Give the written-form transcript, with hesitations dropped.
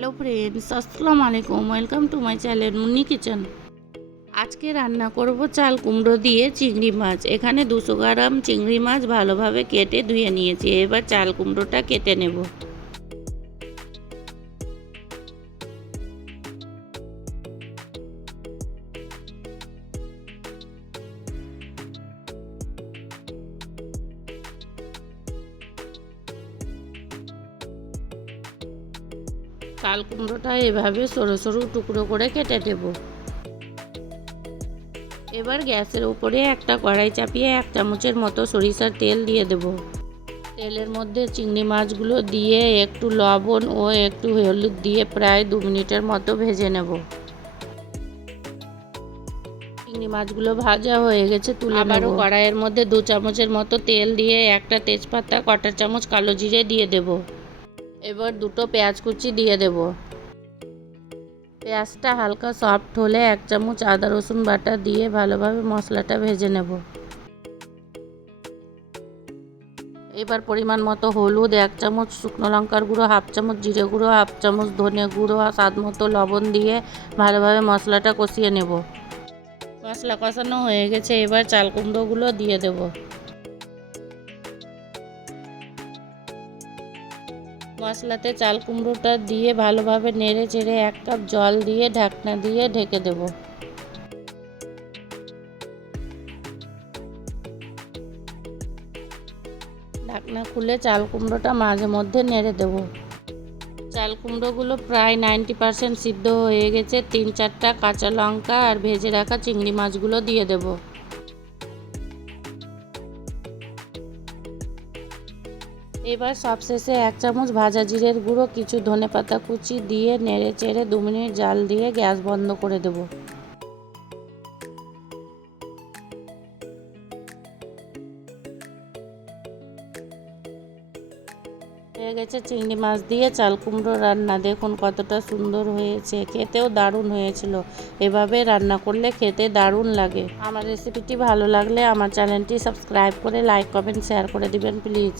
Hello friends, আসসালামু আলাইকুম। Welcome to my channel Munni kitchen. আজকে রান্না করব চাল কুমড়ো দিয়ে চিংড়ি মাছ। এখানে 200 গ্রাম চিংড়ি মাছ ভালোভাবে কেটে ধুয়ে নিয়েছি। এবার চাল কুমড়োটা কেটে নেব। চাল কুমড়োটা এভাবে সরু সরু টুকরো করে কেটে নেব। এবার গ্যাসের উপরে একটা কড়াই চাপিয়ে 1 চামচের মতো সরিষার তেল দিয়ে দেব। তেলের মধ্যে চিংড়ি মাছগুলো দিয়ে একটু লবণ ও একটু হলুদ দিয়ে প্রায় 2 মিনিটের মতো ভেজে নেব। চিংড়ি মাছগুলো ভাজা হয়ে গেছে, তুলে আবারও কড়াইয়ের মধ্যে 2 চামচের মতো তেল দিয়ে একটা তেজপাতা, 1/4 চামচ কালো জিরে দিয়ে দেব। এবার 2টো পেঁয়াজ কুচি দিয়ে দেব। পেঁয়াজটা হালকা সফট হলে 1 চামচ আদা রসুন বাটা দিয়ে ভালোভাবে মশলাটা ভেজে নেব। এবার পরিমাণ মতো হলুদ, 1 চামচ শুকনো লঙ্কার গুঁড়ো, 1/2 চামচ জিরে গুঁড়ো, 1/2 চামচ ধনে গুঁড়ো, স্বাদ মতো লবণ দিয়ে ভালোভাবে মশলাটা কষিয়ে নেব। মশলা কষানো হয়ে গেছে, এবার চাল কুমড়োগুলো দিয়ে দেব। মশলাতে চাল কুমড়োটা দিয়ে ভালোভাবে নেড়ে চেড়ে 1 কাপ জল দিয়ে ঢাকনা দিয়ে ঢেকে দেব। ঢাকনা খুলে চাল কুমড়োটা মাঝে মধ্যে নেড়ে দেব। চাল কুমড়োগুলো প্রায় 90% সিদ্ধ হয়ে গেছে। 3-4টা কাঁচা লঙ্কা আর ভেজে রাখা চিংড়ি মাছগুলো দিয়ে দেব। এবার সবশেষে 1 চামচ ভাজা জিরের গুঁড়ো, কিছু ধনেপাতা কুচি দিয়ে নেড়ে চেড়ে 2 মিনিট জাল দিয়ে গ্যাস বন্ধ করে দেব। হয়ে গেছে চিংড়ি মাছ দিয়ে চাল কুমড়ো রান্না। দেখুন কতটা সুন্দর হয়েছে, খেতেও দারুণ হয়েছিল। এভাবে রান্না করলে খেতে দারুণ লাগে। আমার রেসিপিটি ভালো লাগলে আমার চ্যানেলটি সাবস্ক্রাইব করে লাইক, কমেন্ট, শেয়ার করে দিবেন প্লিজ।